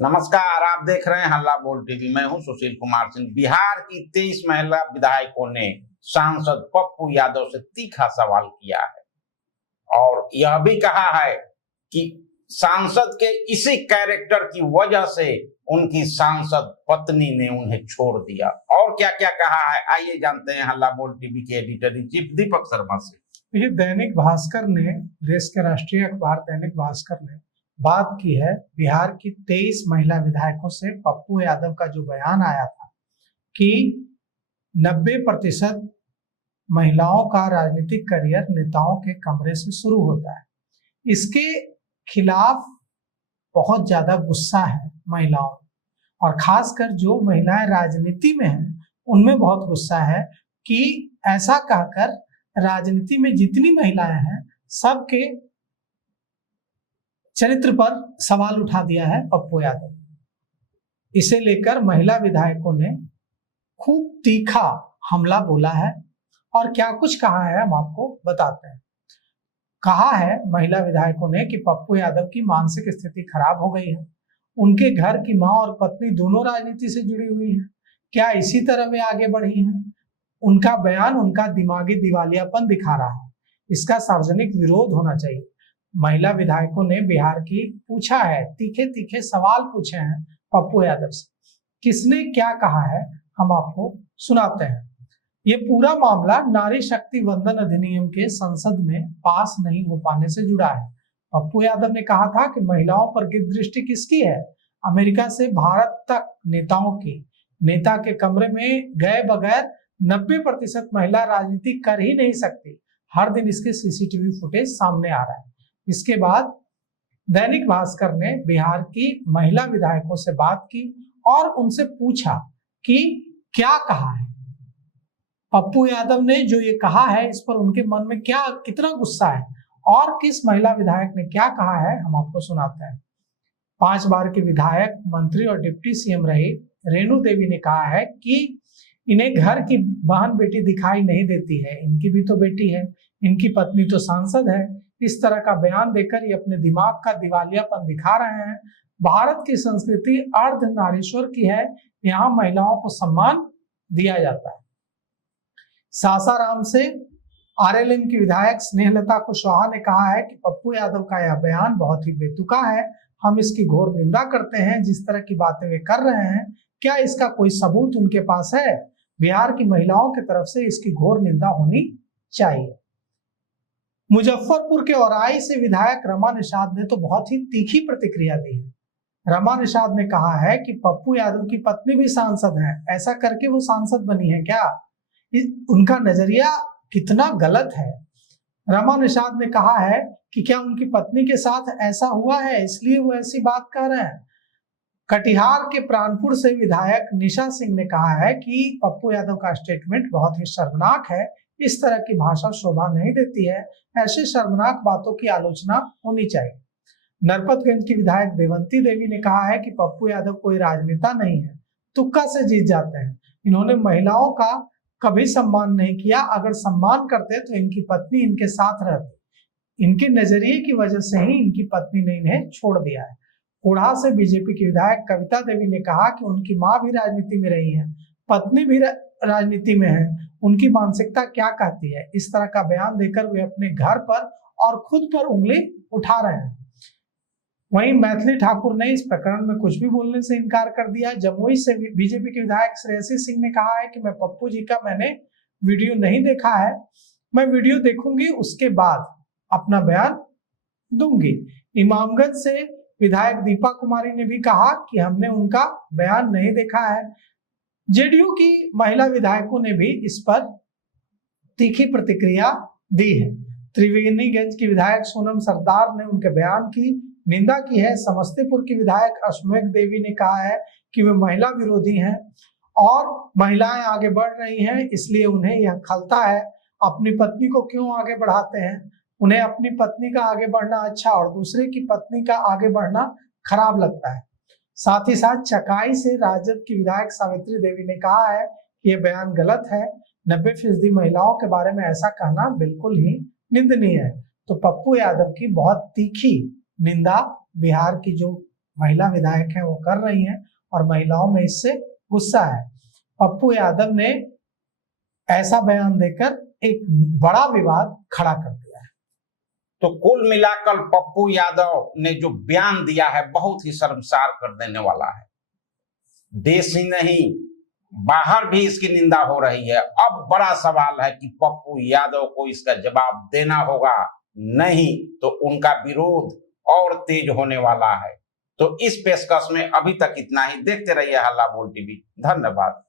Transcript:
नमस्कार, आप देख रहे हैं हल्ला बोल टीवी। मैं हूं सुशील कुमार सिंह। बिहार की 23 महिला विधायकों ने सांसद पप्पू यादव से तीखा सवाल किया है और यह भी कहा है कि सांसद के इसी कैरेक्टर की वजह से उनकी सांसद पत्नी ने उन्हें छोड़ दिया। और क्या क्या कहा है, आइए जानते हैं हल्ला बोल टीवी के editor in chief Deepak Sharma से। ये दैनिक भास्कर ने, देश के राष्ट्रीय अखबार दैनिक भास्कर ने बात की है बिहार की 23 महिला विधायकों से। पप्पू यादव का जो बयान आया था कि 90% महिलाओं का राजनीतिक करियर नेताओं के कमरे से शुरू होता है, इसके खिलाफ बहुत ज्यादा गुस्सा है महिलाओं, और खासकर जो महिलाएं राजनीति में हैं उनमें बहुत गुस्सा है कि ऐसा कहकर राजनीति में जितनी महिलाएं हैं सबके चरित्र पर सवाल उठा दिया है पप्पू यादव। इसे लेकर महिला विधायकों ने खूब तीखा हमला बोला है और क्या कुछ कहा है हम आपको बताते हैं। कहा है महिला विधायकों ने कि पप्पू यादव की मानसिक स्थिति खराब हो गई है, उनके घर की मां और पत्नी दोनों राजनीति से जुड़ी हुई हैं, क्या इसी तरह वे आगे बढ़ी हैं? उनका बयान उनका दिमागी दिवालियापन दिखा रहा है, इसका सार्वजनिक विरोध होना चाहिए। महिला विधायकों ने बिहार की पूछा है, तीखे तीखे सवाल पूछे हैं पप्पू यादव से। किसने क्या कहा है हम आपको सुनाते हैं। ये पूरा मामला नारी शक्ति वंदन अधिनियम के संसद में पास नहीं हो पाने से जुड़ा है। पप्पू यादव ने कहा था कि महिलाओं पर दृष्टि किसकी है? अमेरिका से भारत तक नेताओं की। नेता के कमरे में गए बगैर 90% महिला राजनीति कर ही नहीं सकती। हर दिन इसके सीसीटीवी फुटेज सामने आ रहा है। इसके बाद दैनिक भास्कर ने बिहार की महिला विधायकों से बात की और उनसे पूछा कि क्या कहा है पप्पू यादव ने। जो ये कहा है इस पर उनके मन में क्या कितना गुस्सा है और किस महिला विधायक ने क्या कहा है हम आपको सुनाते हैं। 5 बार की विधायक, मंत्री और डिप्टी सीएम रही रेणु देवी ने कहा है कि इन्हें घर की बहन बेटी दिखाई नहीं देती है, इनकी भी तो बेटी है, इनकी पत्नी तो सांसद है। इस तरह का बयान देकर ये अपने दिमाग का दिवालियापन दिखा रहे हैं। भारत की संस्कृति अर्ध नारीश्वर की है, यहाँ महिलाओं को सम्मान दिया जाता है। सासाराम से आरएलएम की विधायक स्नेहलता कुशवाहा ने कहा है कि पप्पू यादव का यह बयान बहुत ही बेतुका है, हम इसकी घोर निंदा करते हैं। जिस तरह की बातें वे कर रहे हैं, क्या इसका कोई सबूत उनके पास है? बिहार की महिलाओं की तरफ से इसकी घोर निंदा होनी चाहिए। मुजफ्फरपुर के औराई से विधायक रमा निषाद ने तो बहुत ही तीखी प्रतिक्रिया दी है। रमा निषाद ने कहा है कि पप्पू यादव की पत्नी भी सांसद है, ऐसा करके वो सांसद बनी है क्या? उनका नजरिया कितना गलत है। रमा निषाद ने कहा है कि क्या उनकी पत्नी के साथ ऐसा हुआ है इसलिए वो ऐसी बात कर रहे हैं। कटिहार के प्राणपुर से विधायक निशा सिंह ने कहा है कि पप्पू यादव का स्टेटमेंट बहुत ही शर्मनाक है, इस तरह की भाषा शोभा नहीं देती है, ऐसी शर्मनाक बातों की आलोचना होनी चाहिए। नरपतगंज की विधायक देवंती देवी ने कहा है कि पप्पू यादव कोई राजनेता नहीं है, तुक्का से जीत जाते हैं। इन्होंने महिलाओं का कभी सम्मान नहीं किया, अगर सम्मान करते तो इनकी पत्नी इनके साथ रहती। इनके नजरिए की वजह से ही इनकी पत्नी ने इन्हें छोड़ दिया है। कोढ़ा से बीजेपी की विधायक कविता देवी ने कहा कि उनकी मां भी राजनीति में रही है, पत्नी भी राजनीति में है, उनकी मानसिकता क्या कहती है। इस तरह का बयान देकर वे अपने घर पर और खुद पर उंगली उठा रहे हैं। वहीं मैथिली ठाकुर ने इस प्रकरण में कुछ भी बोलने से इनकार कर दिया। जमुई से बीजेपी के विधायक श्रेयसी सिंह ने कहा है कि मैं पप्पू जी का मैंने वीडियो नहीं देखा है, मैं वीडियो देखूंगी उसके बाद अपना बयान दूंगी। इमामगंज से विधायक दीपा कुमारी ने भी कहा कि हमने उनका बयान नहीं देखा है। जेडीयू की महिला विधायकों ने भी इस पर तीखी प्रतिक्रिया दी है। त्रिवेणीगंज की विधायक सोनम सरदार ने उनके बयान की निंदा की है। समस्तीपुर की विधायक अश्वमेघ देवी ने कहा है कि वे महिला विरोधी हैं और महिलाएं आगे बढ़ रही हैं इसलिए उन्हें यह खलता है, अपनी पत्नी को क्यों आगे बढ़ाते हैं। उन्हें अपनी पत्नी का आगे बढ़ना अच्छा और दूसरे की पत्नी का आगे बढ़ना खराब लगता है। साथ ही साथ चकाई से राजद की विधायक सावित्री देवी ने कहा है कि यह बयान गलत है, 90% महिलाओं के बारे में ऐसा कहना बिल्कुल ही निंदनीय है। तो पप्पू यादव की बहुत तीखी निंदा बिहार की जो महिला विधायक हैं वो कर रही हैं और महिलाओं में इससे गुस्सा है। पप्पू यादव ने ऐसा बयान देकर एक बड़ा विवाद खड़ा कर दिया है। तो कुल मिलाकर पप्पू यादव ने जो बयान दिया है बहुत ही शर्मसार कर देने वाला है। देश ही नहीं बाहर भी इसकी निंदा हो रही है। अब बड़ा सवाल है कि पप्पू यादव को इसका जवाब देना होगा, नहीं तो उनका विरोध और तेज होने वाला है। तो इस पेशकश में अभी तक इतना ही। देखते रहिए हल्ला बोल टीवी। धन्यवाद।